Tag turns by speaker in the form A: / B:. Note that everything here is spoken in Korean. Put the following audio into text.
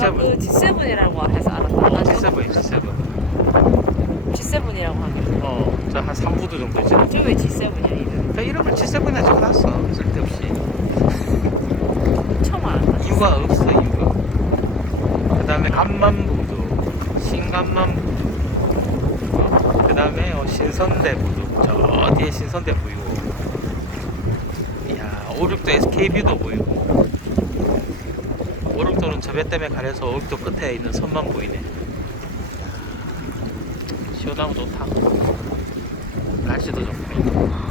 A: G7. 그
B: G7이라고 해서 알았다. 어, G7, G7. G7이라고 하길래.
A: 어, 저 한 3부도 정도 있잖아.
B: 저왜 G7이야, 이름?
A: 이름을 G7에 적어놨어. 쓸데없이.
B: 처음 알았다. 이유가
A: 없어, 이유가. 그 다음에 간만부도, 신간만부도,
B: 어?
A: 그 다음에 어, 신선대부도, 저 어디에 신선대 보이고, 이야, 오륙도 SK뷰도 보이고, 저배 때문에 가려서 오륙도 끝에 있는 선만 보이네. 시원하고 좋다. 날씨도 좋고.